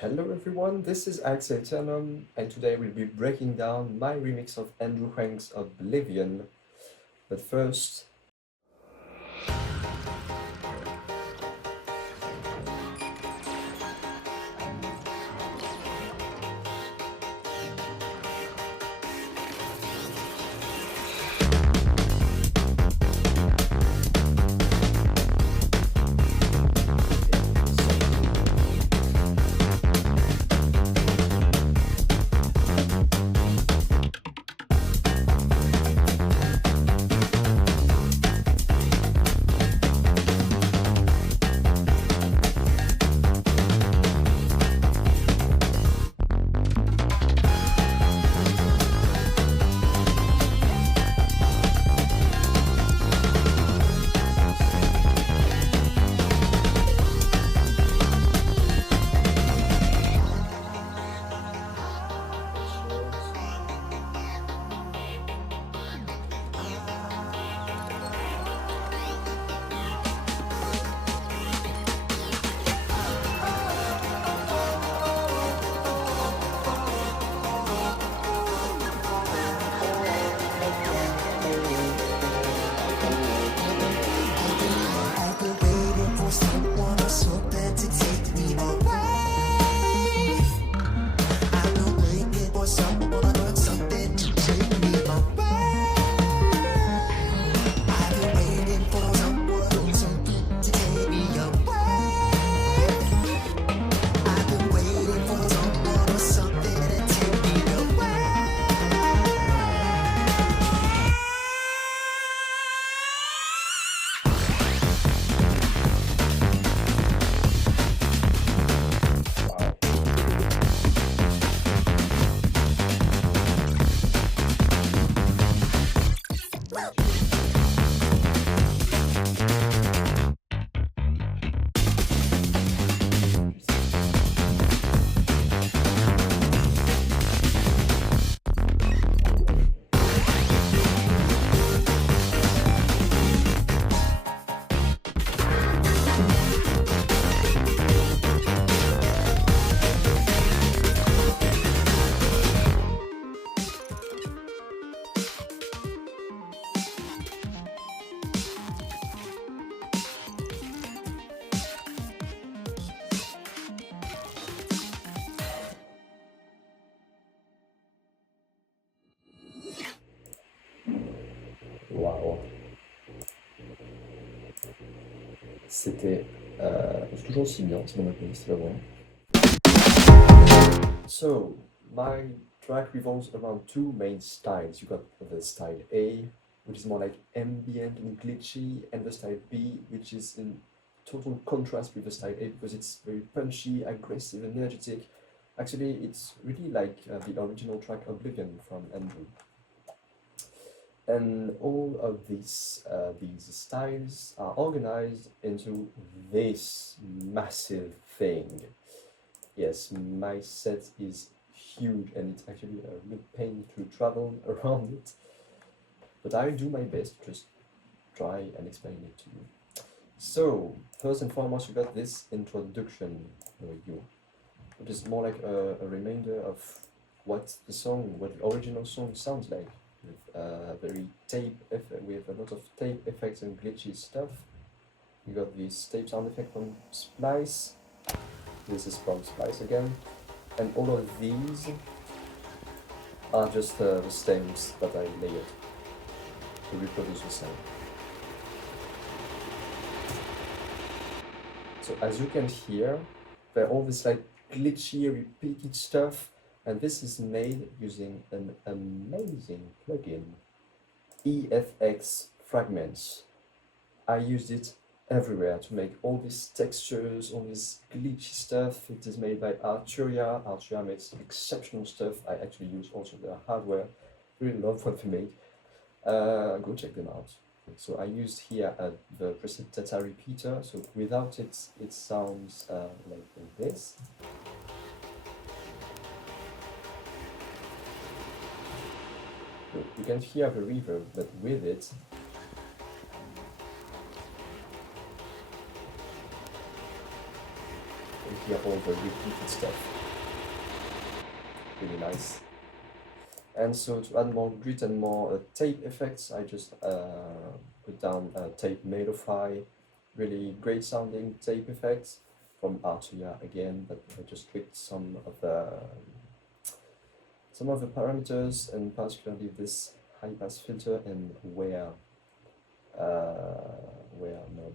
Hello everyone, this is Axel Eternum, and today we'll be breaking down my remix of Andrew Huang's Oblivion. But first, I've been waiting for someone so bad to take me away. I've been waiting for someone or something to take me away. I've been waiting for someone or something to take me away. I've been waiting for someone or something to take me away. waouh, c'était c'est toujours aussi bien, c'est mon avis, c'est pas vrai. So, my track revolves around two main styles. You got the style A, which is more like ambient and glitchy, and the style B, which is in total contrast with the style A because it's very punchy, aggressive, energetic. Actually, it's really like the original track Oblivion from Andrew. And all of these styles are organized into this massive thing. Yes, my set is huge and it's actually a real pain to travel around it. But I'll do my best to just try and explain it to you. So, first and foremost, you got this introduction you, which is more like a reminder of what the original song sounds like, with very with a lot of tape effects and glitchy stuff. You got this tape sound effect from Splice. This is from Splice again, and all of these are just the stems that I layered to reproduce the sound. So as you can hear, there are all this like glitchy, repeated stuff, and this is made using an amazing plugin, EFX Fragments. I used it everywhere to make all these textures, all this glitchy stuff. It is made by Arturia. Arturia makes exceptional stuff. I actually use also their hardware. Really love what they make. Go check them out. So I used here the preset data repeater. So without it, it sounds like this. You can hear the reverb, but with it, you hear all the repeated stuff. Really nice. And so to add more grit and more tape effects, I just put down tape Melofy, really great sounding tape effects from Arturia again, but I just tweaked some of the parameters, and particularly this high pass filter and where knob.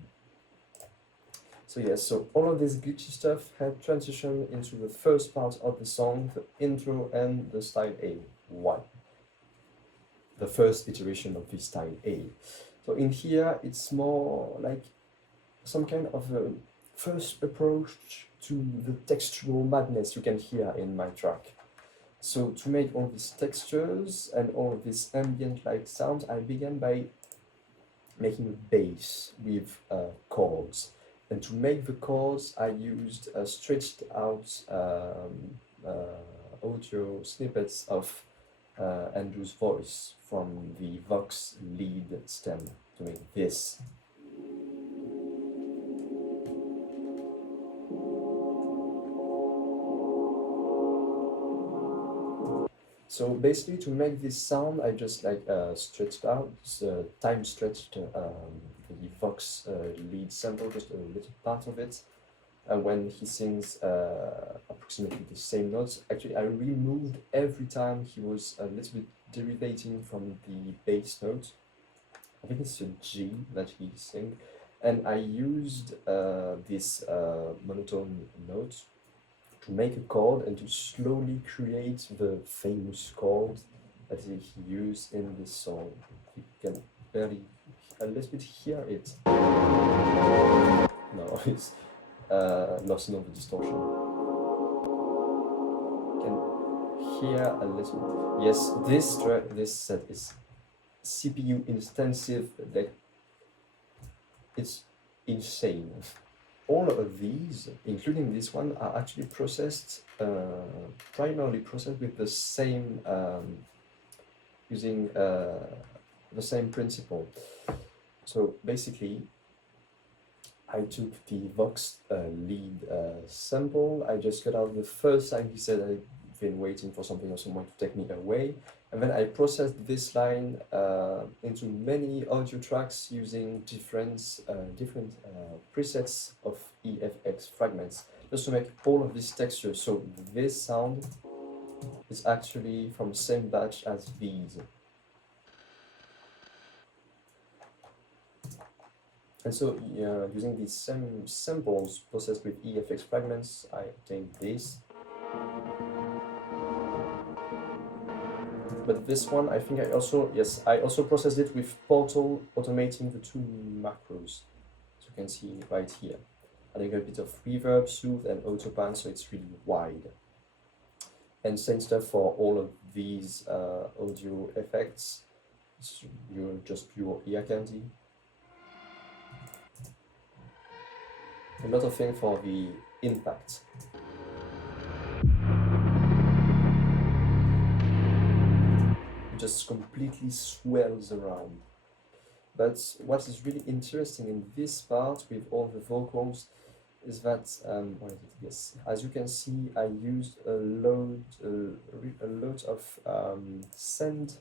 So yes, so all of this glitchy stuff had transitioned into the first part of the song, the intro and the style A1, the first iteration of this style A. So in here, it's more like some kind of a first approach to the textural madness you can hear in my track. So to make all these textures and all of this ambient-like sound, I began by making a bass with chords. And to make the chords, I used stretched out audio snippets of Andrew's voice from the Vox lead stem to make this. So basically, to make this sound, I just like stretched out, time stretched the Vox lead sample, just a little part of it. And when he sings approximately the same notes, actually I removed every time he was a little bit derivating from the bass note. I think it's a G that he sings. And I used this monotone note to make a chord and to slowly create the famous chord that he used in this song. You can barely a little bit hear it. No, it's lost in all the distortion. You can hear a little bit. Yes, this set is CPU intensive, like it's insane. All of these, including this one, are actually processed, primarily processed with the same, using the same principle. So basically, I took the Vox lead sample, I just cut out the first time he said I've been waiting for something or someone to take me away, and then I processed this line into many audio tracks using different presets of EFX fragments, just to make all of these textures. So this sound is actually from the same batch as these. And so using these same samples processed with EFX fragments, I obtained this. But this one, I think I also processed it with Portal, automating the two macros. So you can see right here. Adding a bit of reverb, soothe, and autopan, so it's really wide. And same stuff for all of these audio effects. It's just pure ear candy. A lot of things for the impact. It just completely swells around. But what is really interesting in this part with all the vocals is that, what is it? Yes, as you can see, I used a lot of send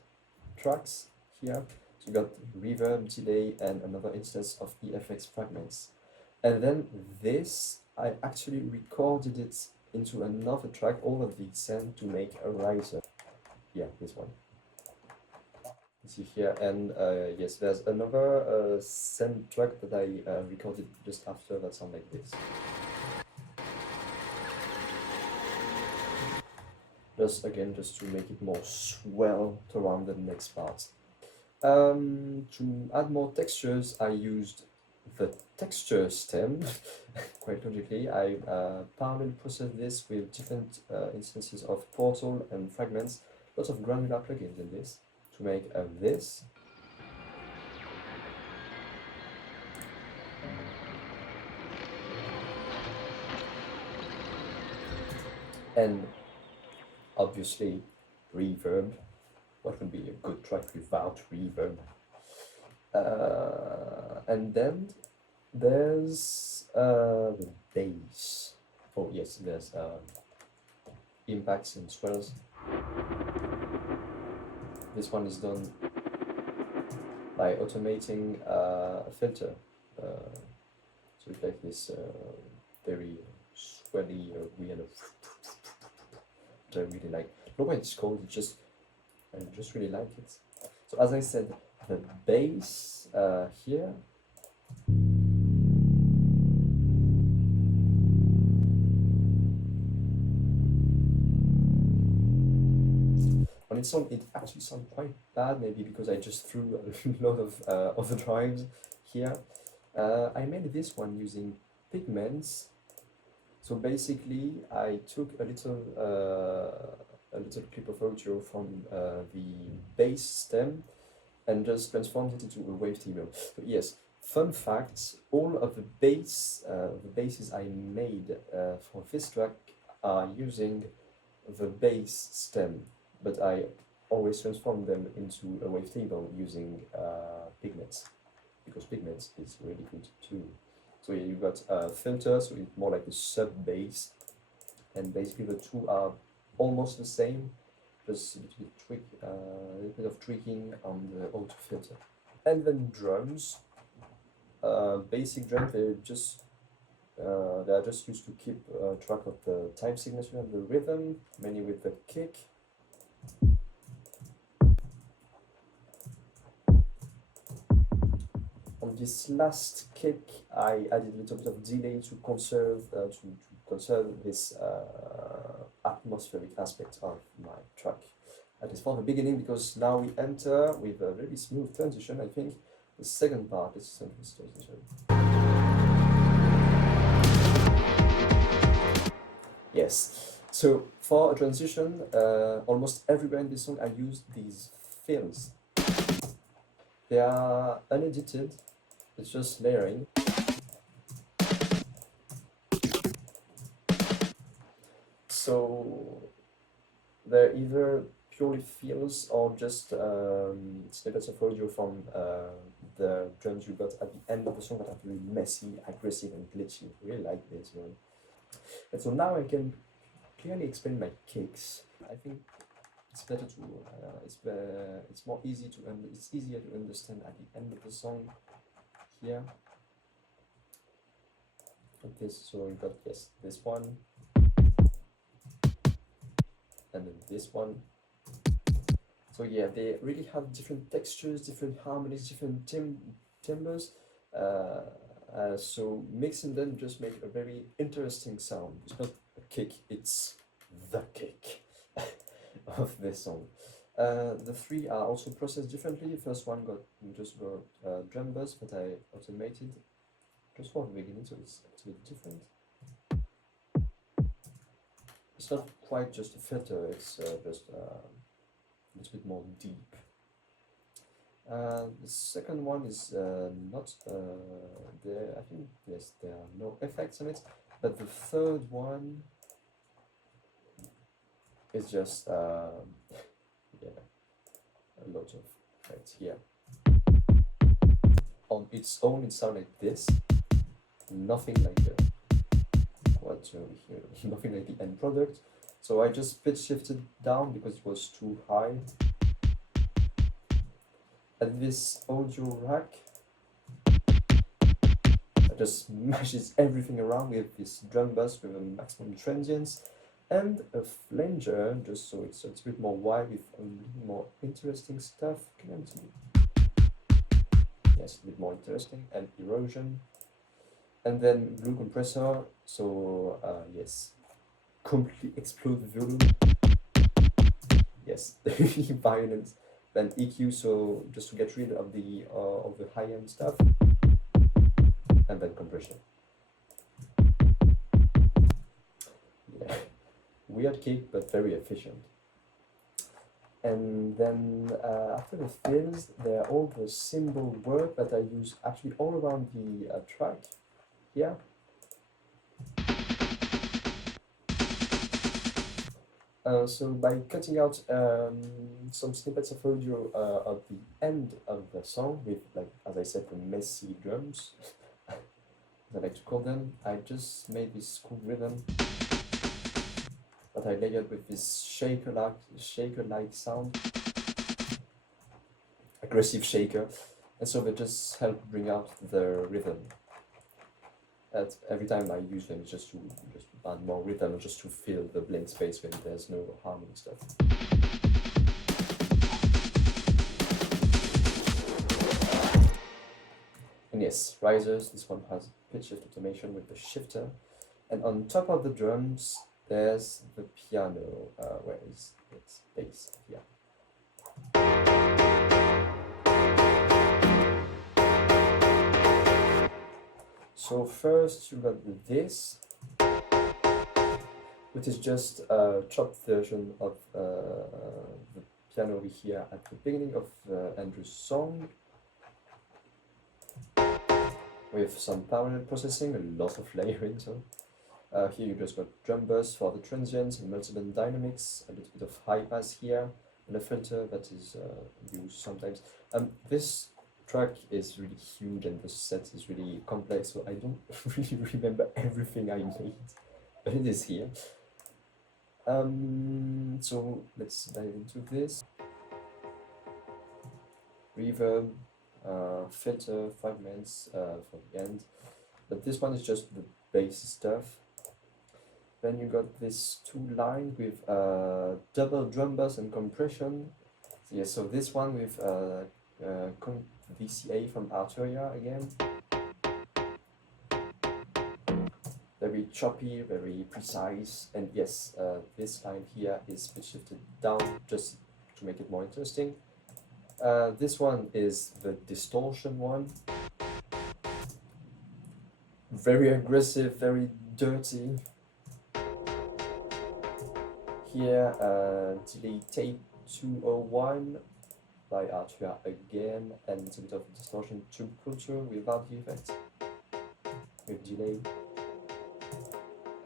tracks here. So you got reverb, delay, and another instance of EFX fragments. And then this, I actually recorded it into another track, all of these send to make a riser. Yeah, this one. You see here, and yes, there's another send track that I recorded just after that sound like this. Just to make it more swell around the next part. To add more textures, I used the texture stem. Quite logically, I parallel processed this with different instances of Portal and fragments, lots of granular plugins in this, to make this. And obviously, reverb. What would be a good track without reverb? And then there's the bass. Oh yes, there's impacts and swells. This one is done by automating a filter. So it's like this very swelly, weird, which I really like. I don't know what it's called, I just really like it. So as I said, the bass here, on its own, it actually sounds quite bad, maybe because I just threw a lot of overdrives here. I made this one using pigments. So basically, I took a little clip of audio from the bass stem and just transformed it into a wavetable. So yes, fun fact: all of the basses I made for this track are using the bass stem, but I always transform them into a wavetable using pigments, because pigments is really good too. So yeah, you've got a filter, so it's more like a sub-bass, and basically the two are almost the same, just a little bit of tweaking on the auto filter. And then drums, basic drums, they are just used to keep track of the time signature and the rhythm, mainly with the kick. On this last kick, I added a little bit of delay to conserve this atmospheric aspect of my track. That is for the beginning, because now we enter with a very smooth transition. I think the second part is transition. Yes. So for a transition, almost everywhere in this song I used these fills. They are unedited. It's just layering. So they're either purely fills or just snippets of audio from the drums you got at the end of the song that are very messy, aggressive, and glitchy. I really like this one. And so now I can clearly explain my kicks. I think it's better to it's more easy to it's easier to understand at the end of the song here. Like this, so you got this one, and then this one. So yeah, they really have different textures, different harmonies, different timbres. So mixing them just make a very interesting sound. It's not a kick, it's the kick of this song. The three are also processed differently. The first one just got drum bass, but I automated just for the beginning, so it's a bit different. It's not quite just a filter, it's just a little bit more deep. The second one is not there. I think yes, there are no effects on it, but the third one is just yeah, a lot of effects here. On its own, it sounds like this. Nothing like what's over here. Nothing like the end product. So I just pitch shifted down because it was too high. And this audio rack, I just smashes everything around with this drum bass with a maximum transients and a flanger, just so it's a bit more wide with a little more interesting stuff. Yes, a bit more interesting, and erosion. And then glue compressor, so yes, completely explode the volume. Yes, violent. Then EQ, so just to get rid of the high-end stuff, and then compression. Yeah, weird kick, but very efficient. And then after the fills, there are all the cymbal work that I use actually all around the track here. So by cutting out some snippets of audio at the end of the song with, like, as I said, the messy drums, I like to call them. I just made this cool rhythm that I layered with this shaker-like sound, aggressive shaker, and so they just help bring out the rhythm. And every time I use them, just to add more rhythm, just to fill the blank space when there's no harmony stuff. And yes, risers, this one has pitch shift automation with the shifter. And on top of the drums, there's the piano. Where is its bass? Yeah. So first you got this, which is just a chopped version of the piano we hear at the beginning of Andrew's song, with some parallel processing, a lot of layering. So here you just got drum bus for the transients and multiple dynamics, a little bit of high pass here, and a filter that is used sometimes. This track is really huge and the set is really complex, so I don't really remember everything I made, but it is here. So let's dive into this. Reverb, filter, fragments for the end, but this one is just the bass stuff. Then you got this two line with double drum bus and compression. So, yeah, so this one with VCA from Arturia again. Very choppy, very precise, and yes, this line here is pitch shifted down just to make it more interesting. This one is the distortion one. Very aggressive, very dirty. Here, delay tape 201 by Arturia again, and it's a bit of distortion tube culture without the effect, with delay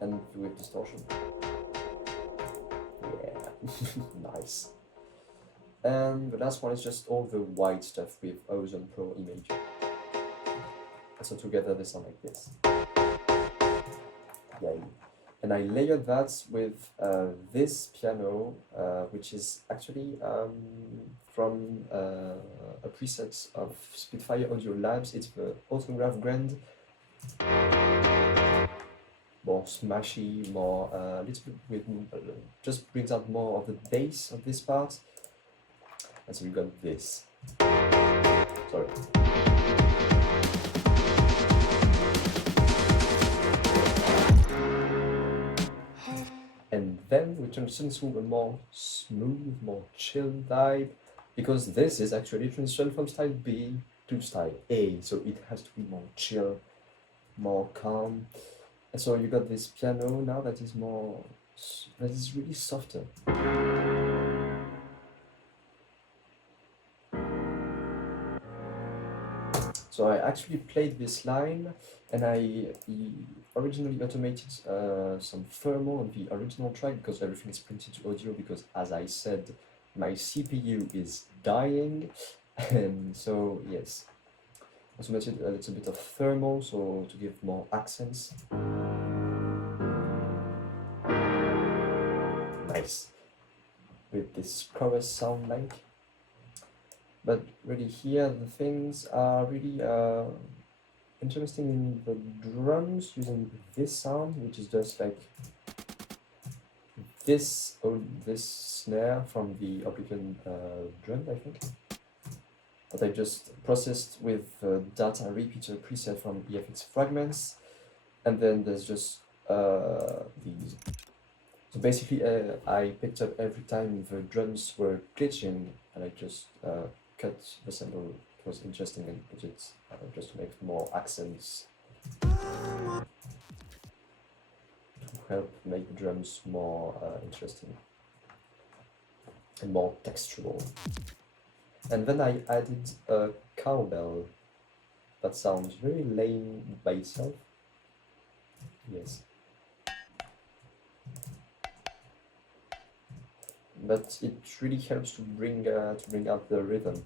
and with distortion. Yeah, nice. And the last one is just all the white stuff with Ozone Pro image. So together they sound like this. Yay. And I layered that with this piano, which is actually from a preset of Spitfire Audio Labs. It's the Autograph Grand. More smashy, more a little bit with just brings out more of the bass of this part. And so we got this. Sorry. And then we transition to a more smooth, more chill vibe, because this is actually transition from style B to style A, so it has to be more chill, more calm. And so you got this piano now that is really softer. So I actually played this line, and I originally automated some thermal on the original track because everything is printed to audio, because as I said, my CPU is dying, and so yes, automated a little bit of thermal, so to give more accents. Nice. With this chorus sound like. But really here the things are really interesting in the drums, using this sound, which is just like this snare from the Oblivion drum, I think, that I just processed with data repeater preset from EFX Fragments, and then there's just these. So basically I picked up every time the drums were glitching, and I just cut the sample. It was interesting, and put it just to make more accents, to help make the drums more interesting and more textural. And then I added a cowbell that sounds very lame by itself. Yes. But it really helps to bring out the rhythm.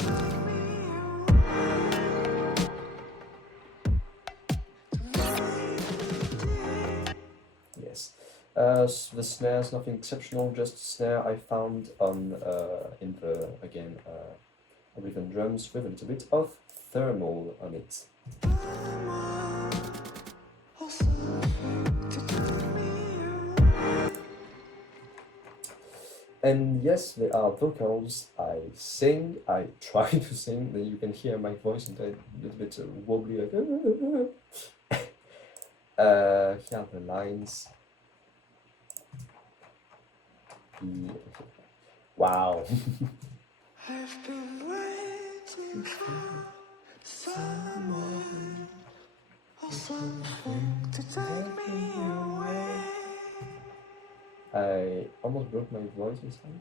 The snares, nothing exceptional, just snare I found on in the again Oblivion drums with a little bit of thermal on it. And yes, there are vocals. I sing, I try to sing, then you can hear my voice and a little bit wobbly, like here are the lines. Wow. I've been waiting for someone or something to take me away. I almost broke my voice this time.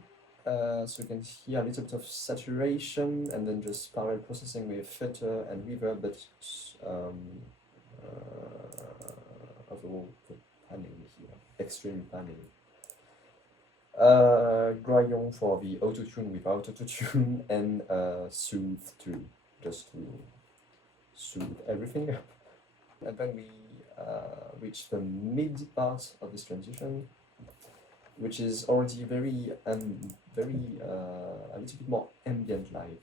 So you can hear a little bit of saturation and then just parallel processing with filter and reverb, but overall the panning here, extreme panning. Graillon for the autotune without autotune, and soothe too, just to soothe everything. And then we reach the mid part of this transition, which is already very a little bit more ambient-like.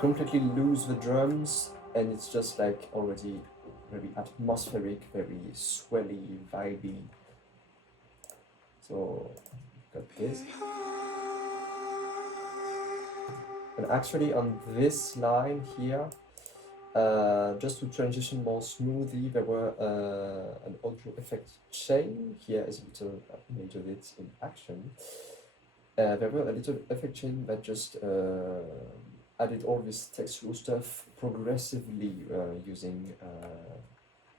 Completely lose the drums, and it's just like already very atmospheric, very swelly, vibey. So got this. And actually on this line here, just to transition more smoothly, there were an audio effect chain. Here is a little image of it in action. There were a little effect chain that just added all this textual stuff progressively using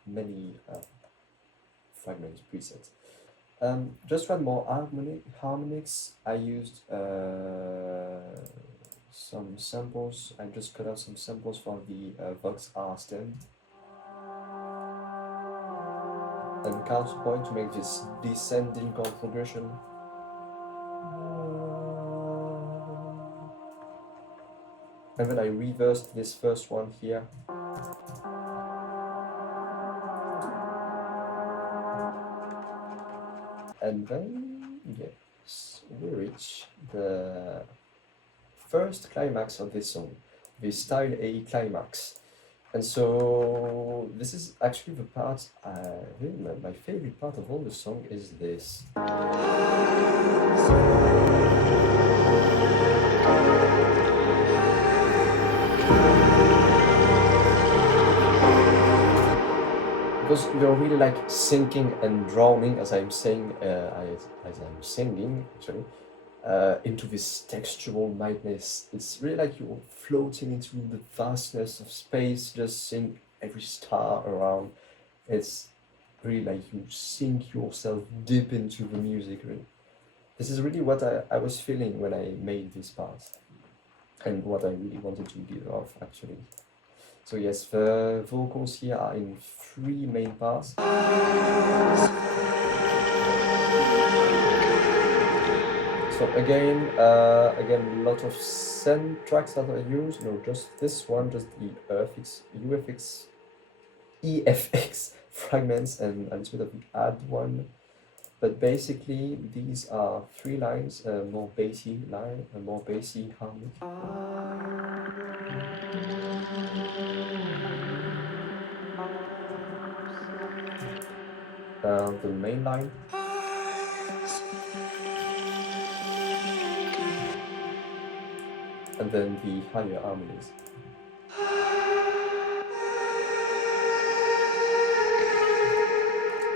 many fragment presets. Just one more harmonics. I used some samples. I just cut out some samples for the Vox R stem and counterpoint to make this descending chord progression. And then I reversed this first one here. And then, yes, we reach the first climax of this song, the style A climax. And so this is actually the part, my favorite part of all the song is this. Because you're really like sinking and drowning as I'm saying, as I'm singing actually, into this textural madness. It's really like you're floating into the vastness of space, just seeing every star around. It's really like you sink yourself deep into the music. Really. This is really what I was feeling when I made this part, and what I really wanted to give off actually. So yes, the vocals here are in 3 main parts. So again, a lot of send tracks that I use. No, just this one, just the EFX fragments and a little bit of the add one. But basically, these are 3 lines, more bassy line, a more bassy harmony. The main line. And then the higher harmonies.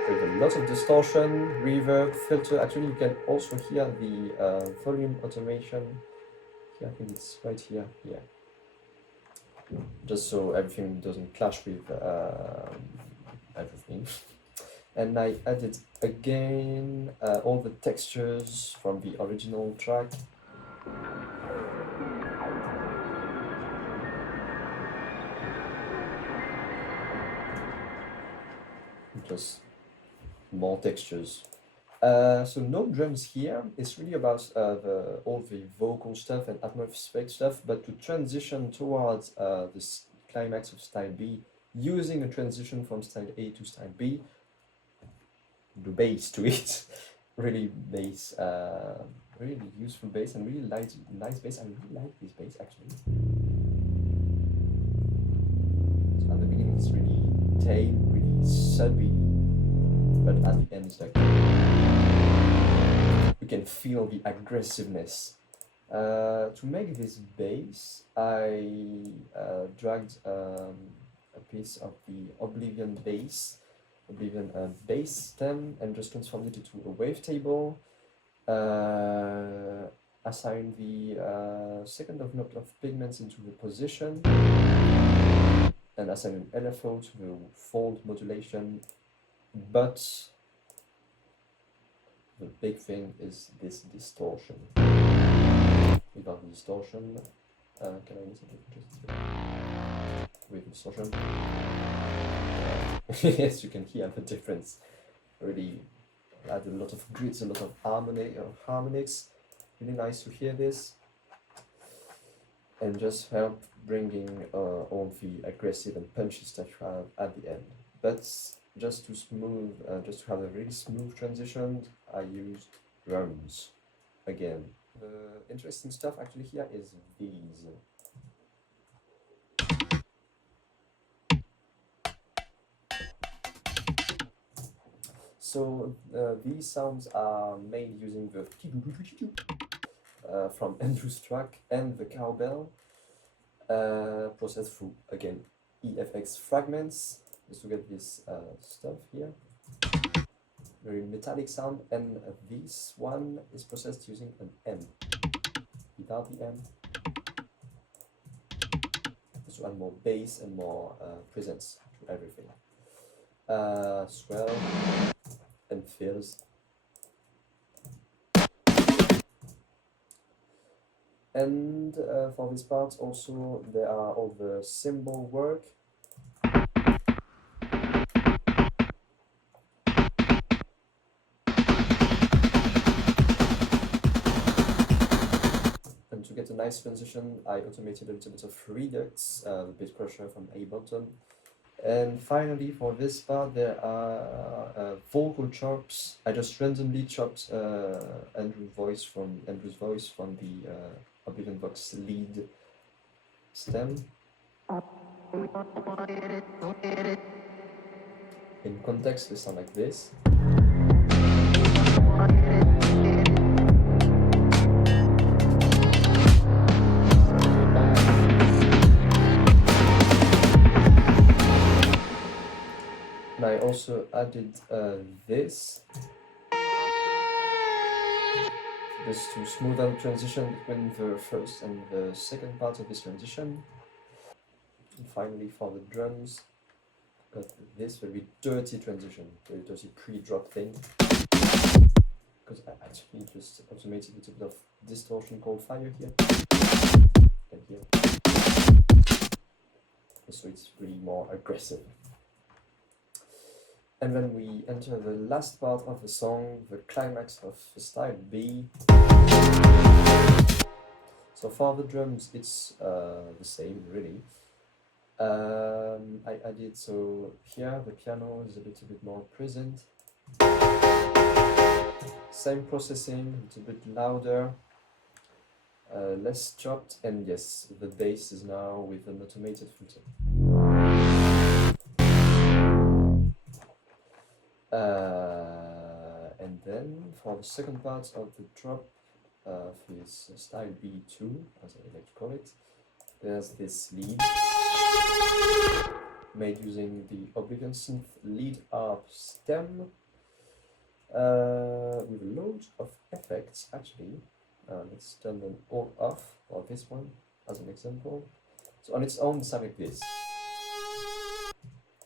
With a lot of distortion, reverb, filter. Actually, you can also hear the volume automation. Here, I think it's right here. Yeah. Just so everything doesn't clash with everything. And I added again all the textures from the original track. Just more textures. So no drums here. It's really about all the vocal stuff and atmospheric stuff. But to transition towards this climax of style B, using a transition from style A to style B, the bass to it, really bass, really useful bass and really nice bass. I really like this bass actually. So at the beginning it's really tame, really subby, but at the end it's like you can feel the aggressiveness. To make this bass, I dragged a piece of the Oblivion bass stem and just transformed it into a wavetable. Assigned the second of note of pigments into the position, and assigned an LFO to the fold modulation. But the big thing is this distortion. Without the distortion, can I listen to it just with distortion? Yes, you can hear the difference. Really add a lot of grits, a lot of harmonics. Really nice to hear this, and just help bringing all the aggressive and punchy stuff you have at the end. But just to smooth, just to have a really smooth transition, I used drums again. The interesting stuff actually here is these. So these sounds are made using the from Andrew's track and the cowbell, processed through, again, EFX fragments, just to get this stuff here. Very metallic sound, and this one is processed using an M. Without the M, just to add more bass and more presence to everything. Swell and fills. And for this part also there are all the cymbal work. And to get a nice transition, I automated a little bit of redux, the bit crusher from Ableton. And finally, for this part, there are vocal chops. I just randomly chopped Andrew's voice from the Oblivion Vox lead stem. In context, they sound like this. And I also added this, just to smooth out the transition between the first and the second part of this transition. And finally, for the drums, got this very dirty transition, very dirty pre-drop thing, because I actually just automated a little bit of distortion called fire here and here, so it's really more aggressive. And then we enter the last part of the song, the climax of the style B. So for the drums, it's the same, really. I added, so here the piano is a little bit more present. Same processing, a little bit louder, less chopped, and yes, the bass is now with an automated filter. And then for the second part of the drop of this style B2, as I like to call it, there's this lead made using the Oblivion synth lead harp stem, with loads of effects actually. Let's turn them all off for this one as an example. So on its own, it sounds like this.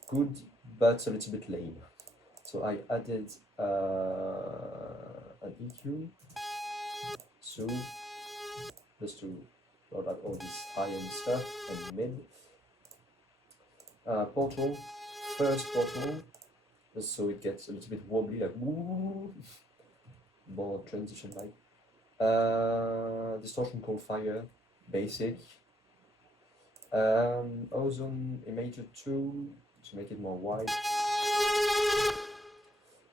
Good, but a little bit lame. So I added an EQ, so just to load out all this high-end stuff, and mid. Portal, first portal, just so it gets a little bit wobbly, like woo, more transition like. Distortion called fire, basic. Ozone Imager 2 to make it more wide.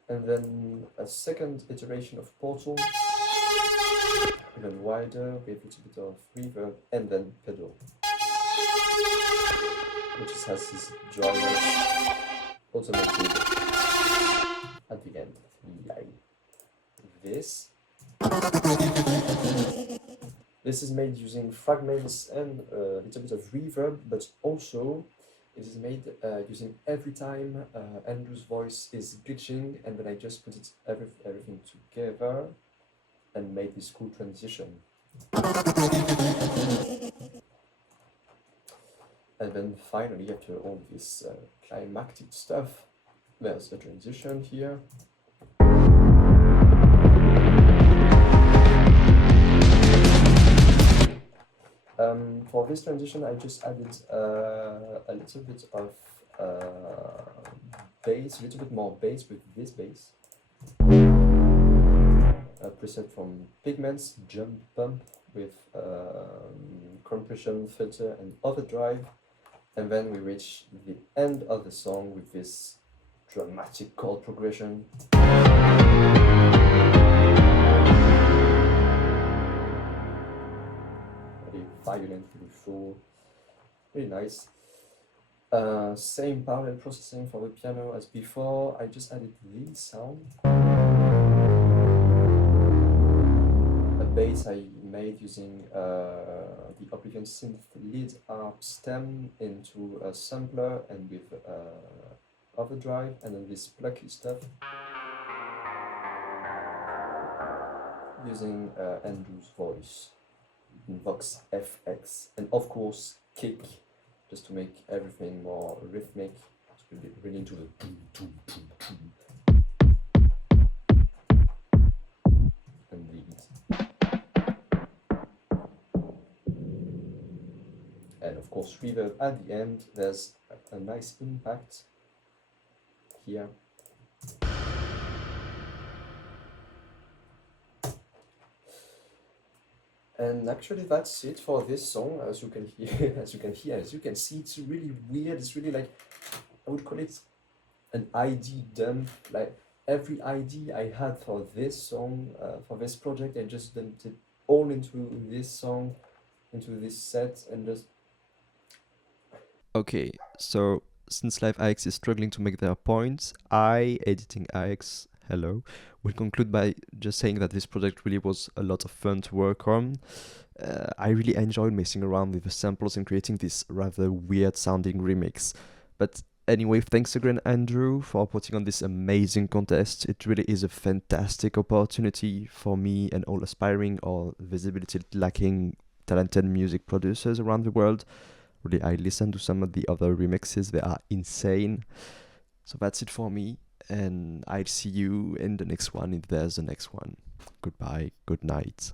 And then a second iteration of Portal, even wider with a little bit of reverb, and then pedal, which has this drivers automated at the end. Like this. This is made using fragments and a little bit of reverb, but also it is made using every time Andrew's voice is glitching, and then I just put everything together and made this cool transition. And then finally, after all this climactic stuff, there's a transition here. For this transition, I just added a little bit of bass, a little bit more bass with this bass. A preset from Pigments, Jump Pump with compression, filter, and overdrive. And then we reach the end of the song with this dramatic chord progression. Very violent, really full, really nice. Same parallel processing for the piano as before. I just added this sound. A bass I made using the Oblivion synth lead harp stem into a sampler and with overdrive, and then this plucky stuff using Andrew's voice, Vox FX, and of course kick, just to make everything more rhythmic. It's really into the boom, boom, boom, boom. And these. And of course reverb at the end. There's a nice impact here. And actually that's it for this song. As you can hear, as you can see, it's really weird. It's really like, I would call it an ID dump. Like every ID I had for this song, for this project, I just dumped it all into this song, into this set, and just... Okay, so since Live AX is struggling to make their points, I, editing AX, hello, will conclude by just saying that this project really was a lot of fun to work on. I really enjoyed messing around with the samples and creating this rather weird sounding remix. But anyway, thanks again, Andrew, for putting on this amazing contest. It really is a fantastic opportunity for me and all aspiring or visibility lacking talented music producers around the world. Really, I listened to some of the other remixes, they are insane. So that's it for me, and I'll see you in the next one if there's a next one. Goodbye, good night.